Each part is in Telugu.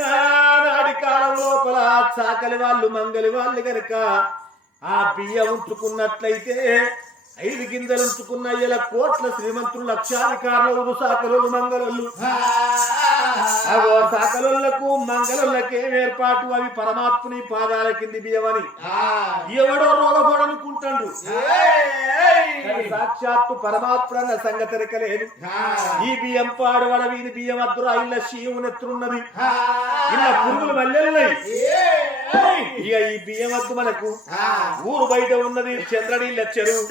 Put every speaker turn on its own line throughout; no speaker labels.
నాడి కాలం లోపల చాకలి వాళ్ళు మంగలి వాళ్ళు గనక ఆ బియ్యం ఉంచుకున్నట్లయితే ఐదు గింజలు ఉంచుకున్న ఇలా కోట్ల శ్రీమంతులు లక్షాధికారులు సాకలు మంగళలు అగో సాకలులకు మంగళులకు ఏర్పాటు అవి పరమాత్ముని పాదాల కింది బియ్యమని. ఎవడో రోగపడనుకుంటాడు సాక్షాత్తు పరమాత్మ సంగతి ఎరకలేదు. ఈ బియ్యం పాడు వడ వీని బియ్యం అద్దురా ఇళ్ళ శివుని ఎత్తున్నది ఇలా పురుగులు మల్లెలున్నాయి. ఇక ఈ బియ్యం వద్దు మనకు. ఊరు బయట ఉన్నది చంద్రనీళ్ళ చెరువు.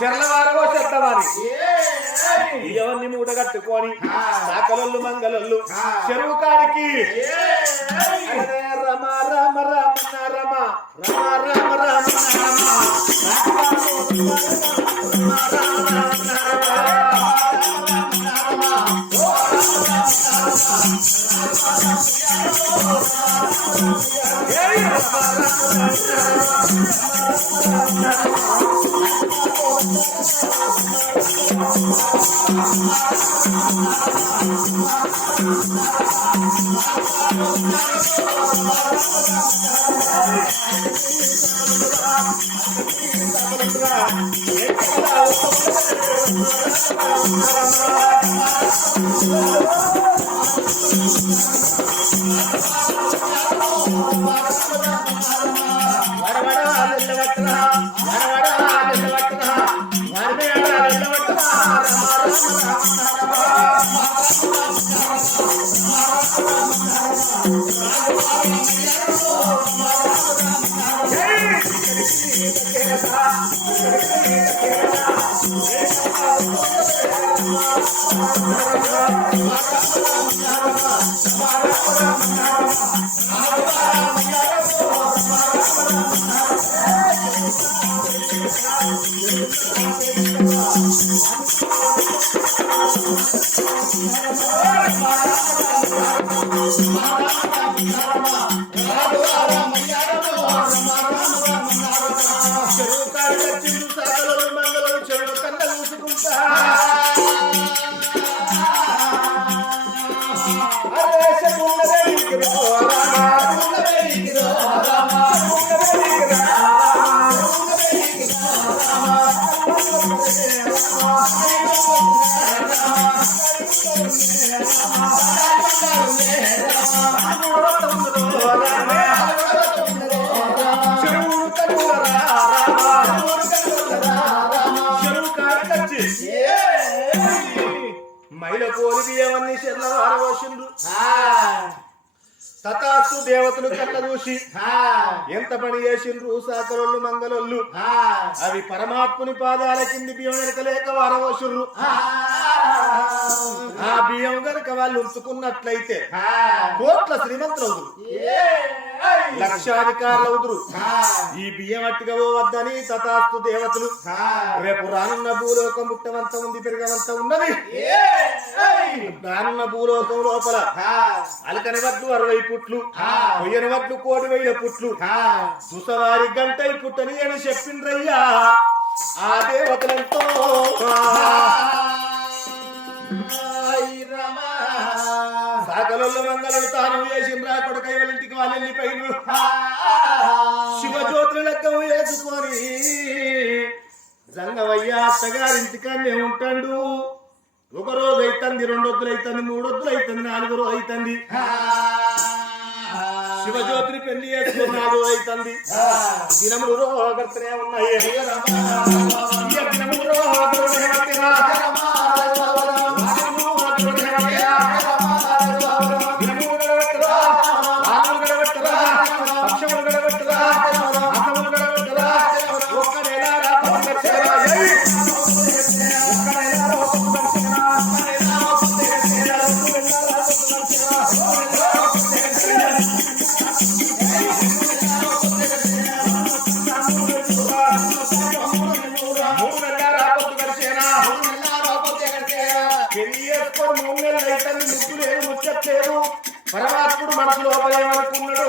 చెర్లవారవో చెత్తవారి. బియ్యవన్నీ మూట కట్టుకొని సాకలొల్లు మంగళొల్లు చెరువు కాడికి అరే రమ రమ రమ రమ రమ రమ రమ వరవడ చెరువు కాడికి వచ్చిండు సకలు మంగళలు చెరువు కన్న చూసుకుంటా మైల బియ్యమన్ని చెర్ల తతాస్తు దేవతలు కళ్ళ చూసి ఎంత పని చేసిండ్రు? సాకరోళ్ళు మంగళోళ్ళు అవి పరమాత్ముని పాదాల కింది బియ్యం వెనకలేక వారవోసుర్రు ఆ బియ్యం గనక వాళ్ళు ఉంచుకున్నట్లయితే కోట్ల శ్రీమంతులు లక్షాధికారులు అవుదురు ఈ బియ్యం అట్టుగా పోవద్దని తథాస్తు దేవతలు. రేపు రానున్న భూలోకం పుట్టవంత ఉంది పెరగవంత ఉన్నది. రానున్న భూలోకం లోపల అలకని వడ్లు అరవై పుట్లు కొయ్యని వడ్లు కోటి వేల పుట్లు. దుసవారి గంటై పుట్టని అని చెప్పిండ్రయ్యా. ఆ దేవతలంతో. సాగలలో మంగళలు తాను వేసిండ్రా కొడుక ఇంటికి వాళ్ళు వెళ్ళిపోయిన శివజ్యోతుల లెక్కము వేసుకొని జంగవయ్య అత్తగారింటికాన్నే ఉంటాడు. ఒక రోజు అవుతుంది రెండు వద్దులు అవుతుంది మూడు వద్దులు అవుతుంది నాలుగు రోజు అవుతుంది శివజ్యోతిని పెళ్ళి చేసుకుని నాలుగు అవుతుంది దినములు రోగర్తనే ఉన్నాయి. దినములు రోగర్తనే పరమాత్ముడు మనసు లోపల ఏమనుకున్నాడు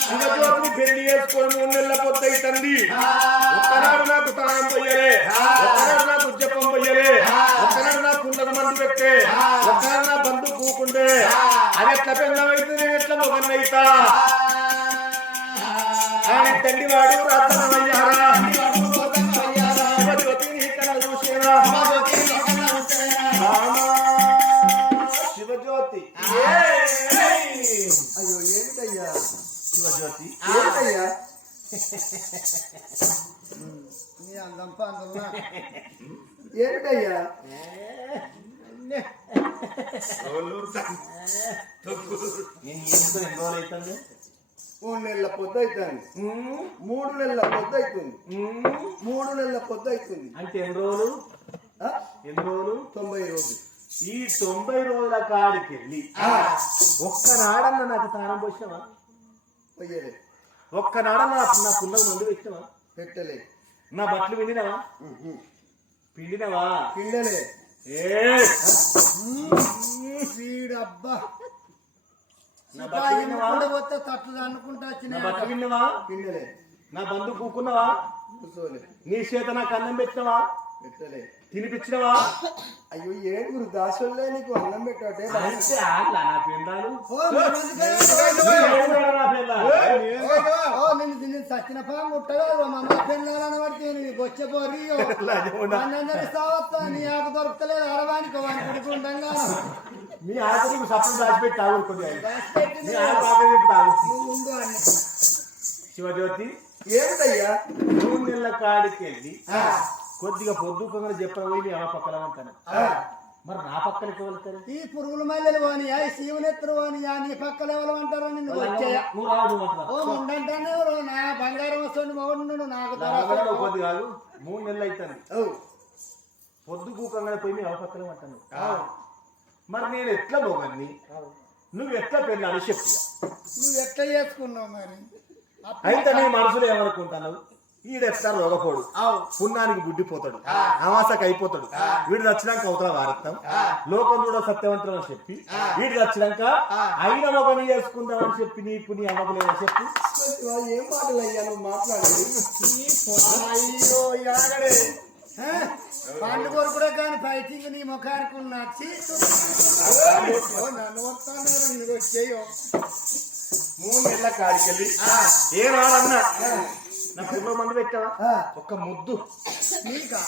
శివజ్యోతిని పెళ్ళి చేసుకొని మూడు నెలల పొద్దు అవుతుంది ఒక్కనాడు నాకు తానం పోయలే ఒక్కనాడు నాకు ఉద్యపం పోయలే ఒక్కనాడు నాకు ఉండక మంది పెట్టే. కూకుంటే ఒక్కరన్నా బంధు కూకుంటే. అది ఎట్లా పెళ్ళమైతే నేను ఎట్లా మొగన్నైతా? ఆయన
మూడు నెలల పొద్దు అవుతుంది మూడు నెలల పొద్దు అవుతుంది మూడు నెలల పొద్దు అవుతుంది
అంటే ఎన్ని రోజులు?
ఆ?
ఎన్ని రోజులు?
తొంభై రోజులు.
ఈ తొంభై రోజుల కాడికి వెళ్ళి ఒక్కనాడన్న నాకు తానం పోసినావా?
పోయేలే
ఒక్కనాడన్న నా నా మందు పెట్టినవా?
పెట్టలే.
నా బట్టలు పిండినవా? పిండినవా?
పిండలే.
ఏ! నా బట్టలు విన్నవా
పోతే తట్లు అనుకుంటా
నా బట్టలు విన్నవా
పిండలే.
నా బంధు కూకున్నావా? నీ చేత నాకు అన్నం పెట్టినవా?
పెట్టలే.
తినిపించినవా?
అయ్యో ఏడుగురు దాసులే నీకు అన్నం ఓ, నిన్ను నిన్ను సచ్చిన పాము ముట్టగా మమ్మ పెళ్ళాలని పడితే నీకు వచ్చే పోరి సావత్తా నీ ఆకు దొరకలేదు అరవానికి వాని కొడుకుండంగా
మీ దాచిపెట్టి మీ ఆకు ఆకలి తాగు.
నువ్వు ఉండు అని.
శివజ్యోతి
ఏమిటయ్యా?
మూడు నెలల కాడికి వెళ్ళి కొద్దిగా పొద్దుకొని చెప్పిన పోయి పక్కన ఉంటాను మరి నా పక్కనకి వెళ్తారు?
ఈ పురుగుల మల్లెలు వానియా ఈ శివునెత్తరు వానియా నీ పక్కన ఎవరు అంటారో నిన్ను వచ్చాయా.
నువ్వు.
ఓ ఉండంటానే నా బంగారం వస్తుంది మగడు నాకు
కొద్ది కాదు మూడు నెలలు అవుతాను పొద్దు కూకంగానే పోయి మీ అమ్మ పక్కన ఉంటాను మరి నేను ఎట్లా పోగన్ని నువ్వు ఎట్లా పెళ్ళాలి? చెప్పు
నువ్వు ఎట్లా చేసుకున్నావు మరి?
అయితే నీ మనసులో ఏమనుకుంటాను ఈడెట్లా రోగపోడు పుణ్యానికి గుడ్డిపోతాడు అమాసకి అయిపోతాడు వీడు వచ్చినాక అవతల వారత్తాం లోకం కూడా సత్యవంతం అని చెప్పి. వీడు వచ్చినాక అయిన మొగని చేసుకుందామని చెప్పి నీకు నీ అమ్మకలేదని చెప్పి.
ఏం మాటలు అయ్యా నువ్వు మాట్లాడేది? యాగడే. పండు కొరకుడే కానీ ఫైటింగ్ నీ ముఖానికి ఉన్న చీ, చూ, చూ, చూ. ఓ, నన్ను వస్తాను
మూడు నెలల కాడికెళ్ళి. ఏ రాడన్నా నా మంది పెట్టావా? ఒక్క ముద్దు.
నీకా?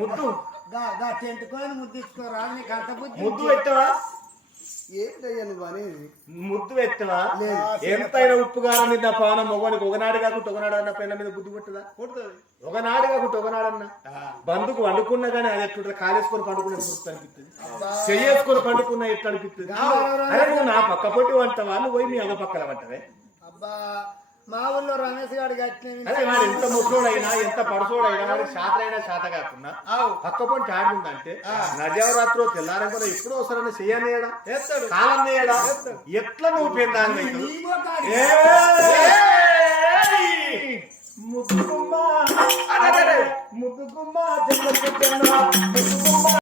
ముద్దు.
గా గా టెంట్ కోని ముద్దించుకోరా నీకు అంత బుద్ధి
ముద్దు పెట్టావా?
ఏంటయ్యా నువ్వు అనేది?
ముద్దు పెట్టవా? ఎంతైనా ఉప్పు కారం నా పానం మొగనికి ఒకనాడు కాకుండా ఒకనాడు అన్న పెన్న మీద బుద్ధి కొట్టదా ఒకనాడు కాకుండా ఒకనాడన్న బందుకు వండుకున్నా కానీ అది ఎట్లుంటుంది? కాలేసుకొని పండుకున్న ఎప్పుడు అనిపిస్తుంది. చెయ్యేసుకొని పండుకున్న ఎట్లా అనిపిస్తుంది అరే నువ్వు నా పక్క పొట్టి వంటవా? నువ్వు పోయి మీ అమ్మ పక్కన వంటవే.
మా ఊళ్ళో రమేష్ గారు కట్టిన
ఎంత ముసలోడైనా ఎంత పరసోడైనా శాతైనా శాత కాకుండా పక్క పొంటి ఆడుందంటే నజవరాత్రో తెల్లారం కూడా ఎప్పుడో ఒకసారి చేయనేయడా కాలం ఎట్లా నువ్వు పెందాన్ని